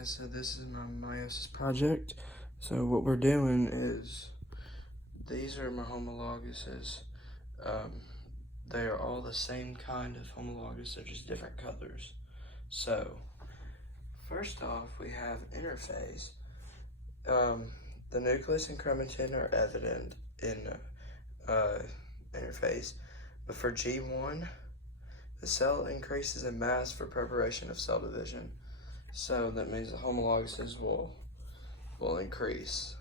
guys, so this is my Meiosis project. So what we're doing is, these are my homologuses. They are all the same kind of homologous, they're just different colors. So, first off, we have interphase. The nucleus and chromatin are evident in interphase, but for G1, the cell increases in mass for preparation of cell division. So that means the homologuses will increase.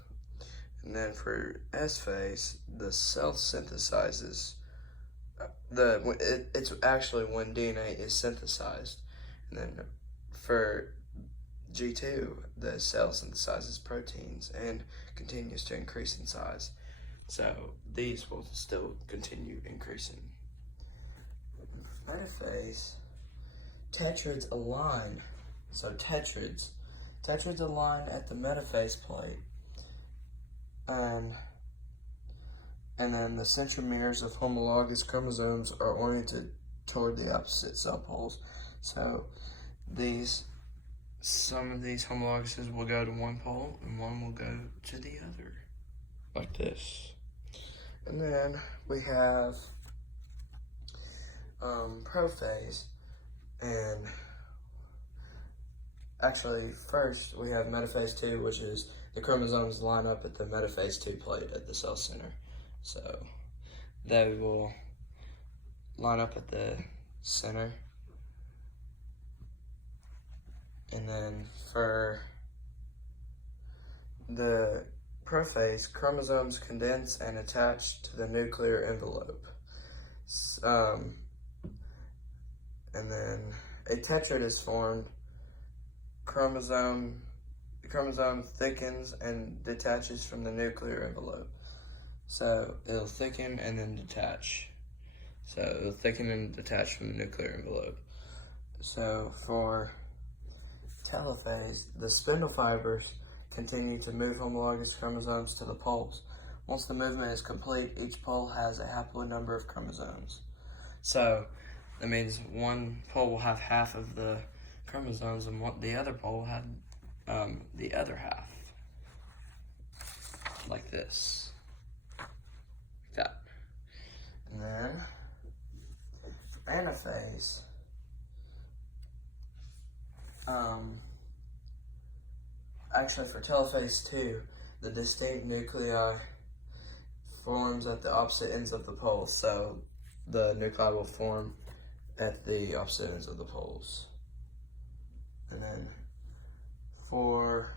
And then for S phase, the cell synthesizes. It's actually when DNA is synthesized. And then for G2, the cell synthesizes proteins and continues to increase in size. So these will still continue increasing. Metaphase, tetrads align. So tetrads align at the metaphase plate. And then the centromeres of homologous chromosomes are oriented toward the opposite cell poles. So some of these homologuses will go to one pole and one will go to the other, like this. And then we have prophase, and actually first we have metaphase 2, which is the chromosomes line up at the metaphase 2 plate at the cell center. So they will line up at the center. And then for the prophase, chromosomes condense and attach to the nuclear envelope. And then a tetrad is formed. The chromosome thickens and detaches from the nuclear envelope. So it'll thicken and then detach. So it'll thicken and detach from the nuclear envelope. So for telophase, the spindle fibers continue to move homologous chromosomes to the poles. Once the movement is complete, each pole has a haploid number of chromosomes. So that means one pole will have half of the chromosomes and the other pole will have the other half. Like this. Like that. And then for anaphase, actually for telophase 2, the distinct nuclei forms at the opposite ends of the poles. So the nuclei will form at the opposite ends of the poles. And then for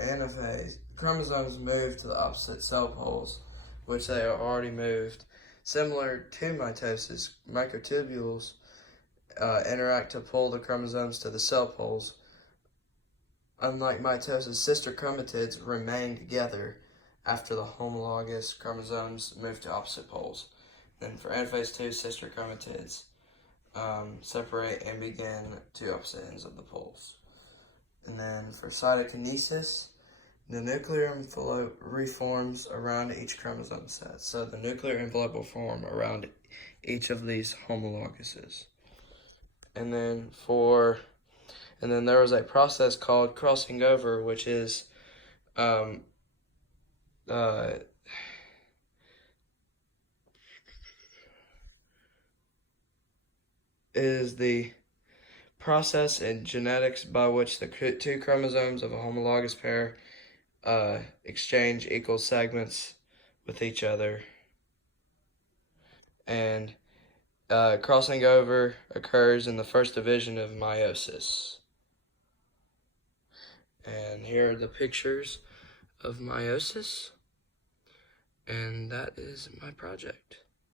anaphase, chromosomes move to the opposite cell poles, which they are already moved. Similar to mitosis, microtubules interact to pull the chromosomes to the cell poles. Unlike mitosis, sister chromatids remain together after the homologous chromosomes move to opposite poles. Then for anaphase 2, sister chromatids separate and begin to opposite ends of the poles. And then for cytokinesis, the nuclear envelope reforms around each chromosome set. So the nuclear envelope will form around each of these homologuses. And then there was a process called crossing over, which is the process in genetics by which the two chromosomes of a homologous pair exchange equal segments with each other. And crossing over occurs in the first division of meiosis. And here are the pictures of meiosis. And that is my project.